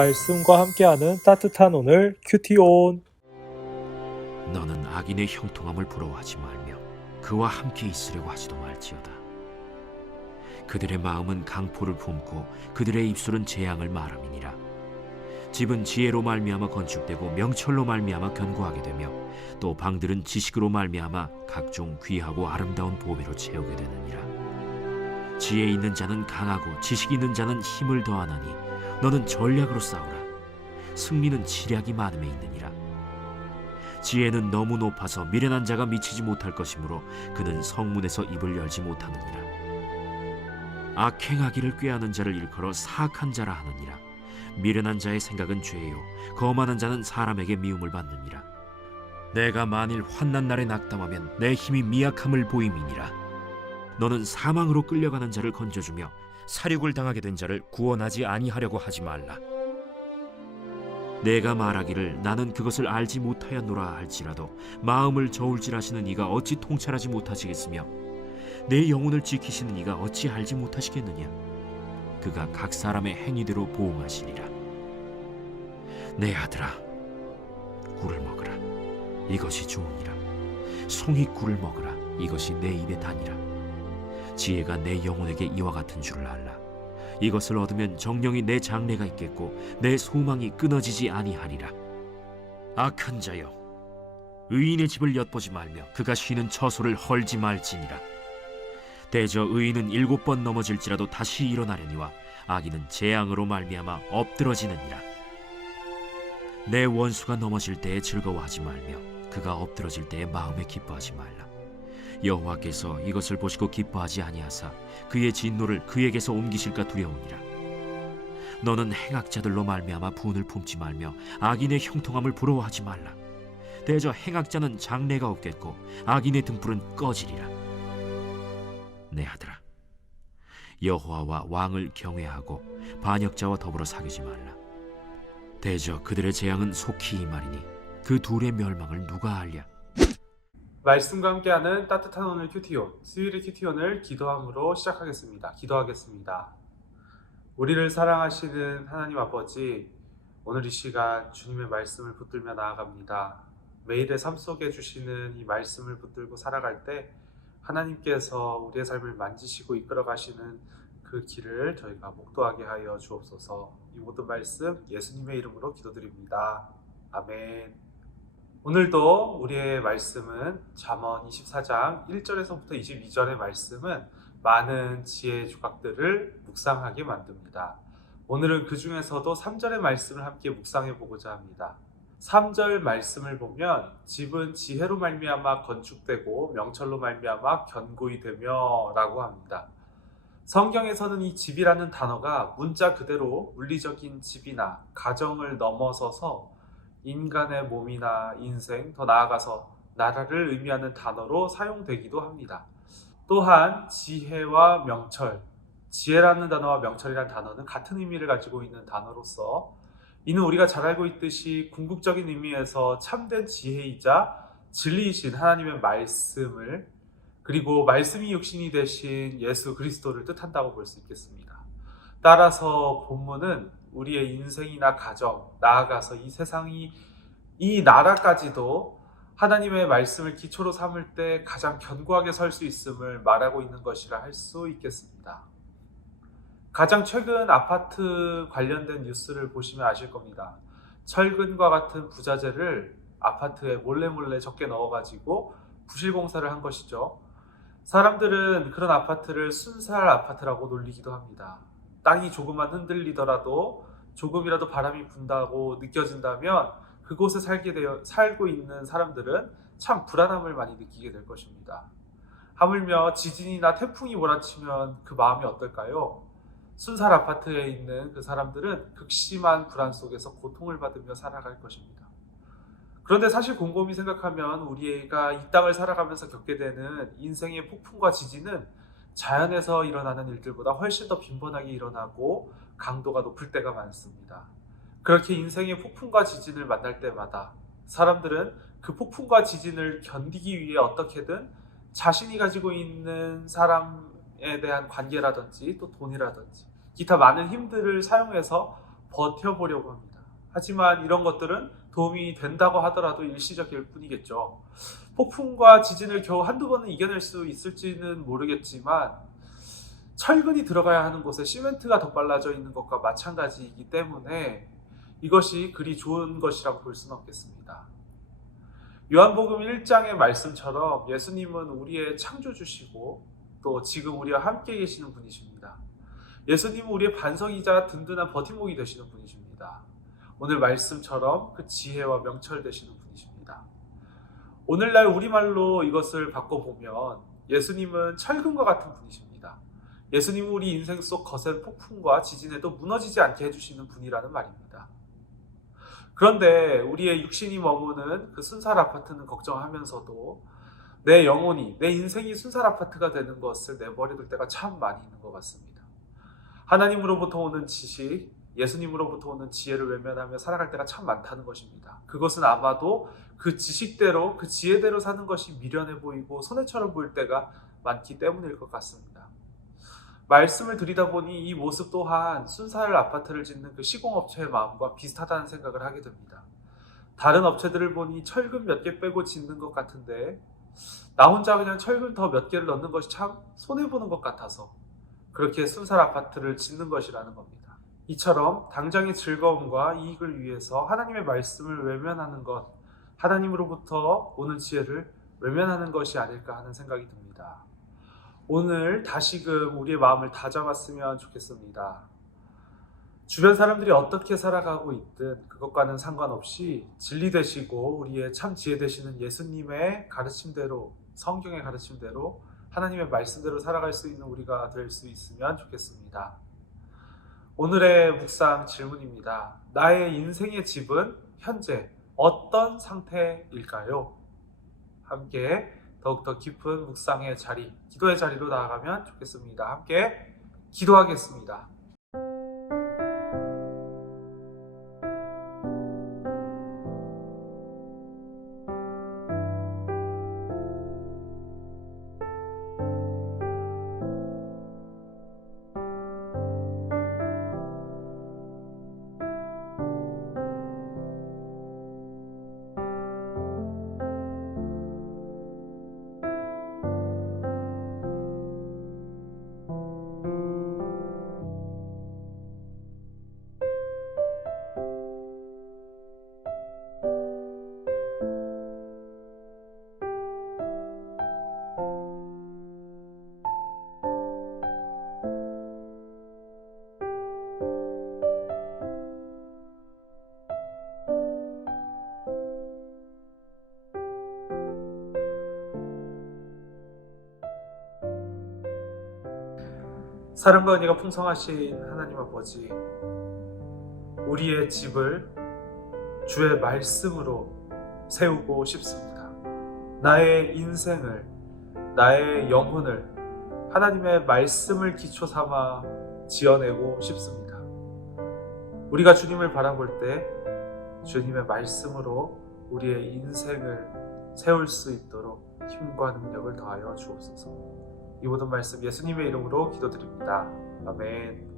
말씀과 함께하는 따뜻한 오늘 큐티온. 너는 악인의 형통함을 부러워하지 말며 그와 함께 있으려고 하지도 말지어다. 그들의 마음은 강포를 품고 그들의 입술은 재앙을 말함이니라. 집은 지혜로 말미암아 건축되고 명철로 말미암아 견고하게 되며 또 방들은 지식으로 말미암아 각종 귀하고 아름다운 보배로 채우게 되느니라. 지혜 있는 자는 강하고 지식 있는 자는 힘을 더하나니 너는 전략으로 싸우라. 승리는 지략이 많음에 있느니라. 지혜는 너무 높아서 미련한 자가 미치지 못할 것이므로 그는 성문에서 입을 열지 못하느니라. 악행하기를 꾀하는 자를 일컬어 사악한 자라 하느니라. 미련한 자의 생각은 죄요 거만한 자는 사람에게 미움을 받느니라. 내가 만일 환난 날에 낙담하면 내 힘이 미약함을 보임이니라. 너는 사망으로 끌려가는 자를 건져주며 사륙을 당하게 된 자를 구원하지 아니하려고 하지 말라. 내가 말하기를 나는 그것을 알지 못하였노라 할지라도 마음을 저울질하시는 이가 어찌 통찰하지 못하시겠으며 내 영혼을 지키시는 이가 어찌 알지 못하시겠느냐. 그가 각 사람의 행위대로 보응하시리라. 내 아들아, 꿀을 먹으라. 이것이 좋으니라. 송이 꿀을 먹으라. 이것이 내 입에 다니라. 지혜가 내 영혼에게 이와 같은 줄을 알라. 이것을 얻으면 정령이 내 장래가 있겠고 내 소망이 끊어지지 아니하리라. 악한 자여, 의인의 집을 엿보지 말며 그가 쉬는 처소를 헐지 말지니라. 대저 의인은 7번 넘어질지라도 다시 일어나려니와 악인은 재앙으로 말미암아 엎드러지느니라. 내 원수가 넘어질 때에 즐거워하지 말며 그가 엎드러질 때에 마음에 기뻐하지 말라. 여호와께서 이것을 보시고 기뻐하지 아니하사 그의 진노를 그에게서 옮기실까 두려우니라. 너는 행악자들로 말미암아 분을 품지 말며 악인의 형통함을 부러워하지 말라. 대저 행악자는 장래가 없겠고 악인의 등불은 꺼지리라. 내 아들아, 여호와와 왕을 경외하고 반역자와 더불어 사귀지 말라. 대저 그들의 재앙은 속히 임하리니 그 둘의 멸망을 누가 알랴. 말씀과 함께하는 따뜻한 오늘 큐티온, 수요일의 큐티온을 기도함으로 시작하겠습니다. 기도하겠습니다. 우리를 사랑하시는 하나님 아버지, 오늘 이 시간 주님의 말씀을 붙들며 나아갑니다. 매일의 삶 속에 주시는 이 말씀을 붙들고 살아갈 때 하나님께서 우리의 삶을 만지시고 이끌어 가시는 그 길을 저희가 목도하게 하여 주옵소서. 이 모든 말씀 예수님의 이름으로 기도드립니다. 아멘. 오늘도 우리의 말씀은 잠언 24장 1절에서부터 22절의 말씀은 많은 지혜의 조각들을 묵상하게 만듭니다. 오늘은 그 중에서도 3절의 말씀을 함께 묵상해 보고자 합니다. 3절 말씀을 보면 집은 지혜로 말미암아 건축되고 명철로 말미암아 견고히 되며 라고 합니다. 성경에서는 이 집이라는 단어가 문자 그대로 물리적인 집이나 가정을 넘어서서 인간의 몸이나 인생, 더 나아가서 나라를 의미하는 단어로 사용되기도 합니다. 또한 지혜와 명철, 지혜라는 단어와 명철이라는 단어는 같은 의미를 가지고 있는 단어로서 이는 우리가 잘 알고 있듯이 궁극적인 의미에서 참된 지혜이자 진리이신 하나님의 말씀을, 그리고 말씀이 육신이 되신 예수 그리스도를 뜻한다고 볼 수 있겠습니다. 따라서 본문은 우리의 인생이나 가정, 나아가서 이 세상이, 이 나라까지도 하나님의 말씀을 기초로 삼을 때 가장 견고하게 설 수 있음을 말하고 있는 것이라 할 수 있겠습니다. 가장 최근 아파트 관련된 뉴스를 보시면 아실 겁니다. 철근과 같은 부자재를 아파트에 몰래 적게 넣어가지고 부실공사를 한 것이죠. 사람들은 그런 아파트를 순살 아파트라고 놀리기도 합니다. 땅이 조금만 흔들리더라도 조금이라도 바람이 분다고 느껴진다면 그곳에 살고 있는 사람들은 참 불안함을 많이 느끼게 될 것입니다. 하물며 지진이나 태풍이 몰아치면 그 마음이 어떨까요? 순살 아파트에 있는 그 사람들은 극심한 불안 속에서 고통을 받으며 살아갈 것입니다. 그런데 사실 곰곰이 생각하면 우리가 이 땅을 살아가면서 겪게 되는 인생의 폭풍과 지진은 자연에서 일어나는 일들보다 훨씬 더 빈번하게 일어나고 강도가 높을 때가 많습니다. 그렇게 인생의 폭풍과 지진을 만날 때마다 사람들은 그 폭풍과 지진을 견디기 위해 어떻게든 자신이 가지고 있는 사람에 대한 관계라든지 또 돈이라든지 기타 많은 힘들을 사용해서 버텨보려고 합니다. 하지만 이런 것들은 도움이 된다고 하더라도 일시적일 뿐이겠죠. 폭풍과 지진을 겨우 한두 번은 이겨낼 수 있을지는 모르겠지만 철근이 들어가야 하는 곳에 시멘트가 덧발라져 있는 것과 마찬가지이기 때문에 이것이 그리 좋은 것이라고 볼 수는 없겠습니다. 요한복음 1장의 말씀처럼 예수님은 우리의 창조주시고 또 지금 우리와 함께 계시는 분이십니다. 예수님은 우리의 반석이자 든든한 버팀목이 되시는 분이십니다. 오늘 말씀처럼 그 지혜와 명철 되시는 분이십니다. 오늘날 우리말로 이것을 바꿔보면 예수님은 철근과 같은 분이십니다. 예수님은 우리 인생 속 거센 폭풍과 지진에도 무너지지 않게 해주시는 분이라는 말입니다. 그런데 우리의 육신이 머무는 그 순살 아파트는 걱정하면서도 내 영혼이, 내 인생이 순살 아파트가 되는 것을 내버려둘 때가 참 많이 있는 것 같습니다. 하나님으로부터 오는 지식, 예수님으로부터 오는 지혜를 외면하며 살아갈 때가 참 많다는 것입니다. 그것은 아마도 그 지식대로, 그 지혜대로 사는 것이 미련해 보이고 손해처럼 보일 때가 많기 때문일 것 같습니다. 말씀을 드리다 보니 이 모습 또한 순살 아파트를 짓는 그 시공업체의 마음과 비슷하다는 생각을 하게 됩니다. 다른 업체들을 보니 철근 몇 개 빼고 짓는 것 같은데 나 혼자 그냥 철근 더 몇 개를 넣는 것이 참 손해보는 것 같아서 그렇게 순살 아파트를 짓는 것이라는 겁니다. 이처럼 당장의 즐거움과 이익을 위해서 하나님의 말씀을 외면하는 것, 하나님으로부터 오는 지혜를 외면하는 것이 아닐까 하는 생각이 듭니다. 오늘 다시금 우리의 마음을 다잡았으면 좋겠습니다. 주변 사람들이 어떻게 살아가고 있든 그것과는 상관없이 진리 되시고 우리의 참 지혜 되시는 예수님의 가르침대로, 성경의 가르침대로, 하나님의 말씀대로 살아갈 수 있는 우리가 될 수 있으면 좋겠습니다. 오늘의 묵상 질문입니다. 나의 인생의 집은 현재 어떤 상태일까요? 함께 더욱더 깊은 묵상의 자리, 기도의 자리로 나아가면 좋겠습니다. 함께 기도하겠습니다. 사랑과 은혜가 풍성하신 하나님 아버지, 우리의 집을 주의 말씀으로 세우고 싶습니다. 나의 인생을, 나의 영혼을 하나님의 말씀을 기초 삼아 지어내고 싶습니다. 우리가 주님을 바라볼 때 주님의 말씀으로 우리의 인생을 세울 수 있도록 힘과 능력을 더하여 주옵소서. 이 모든 말씀 예수님의 이름으로 기도드립니다. 아멘.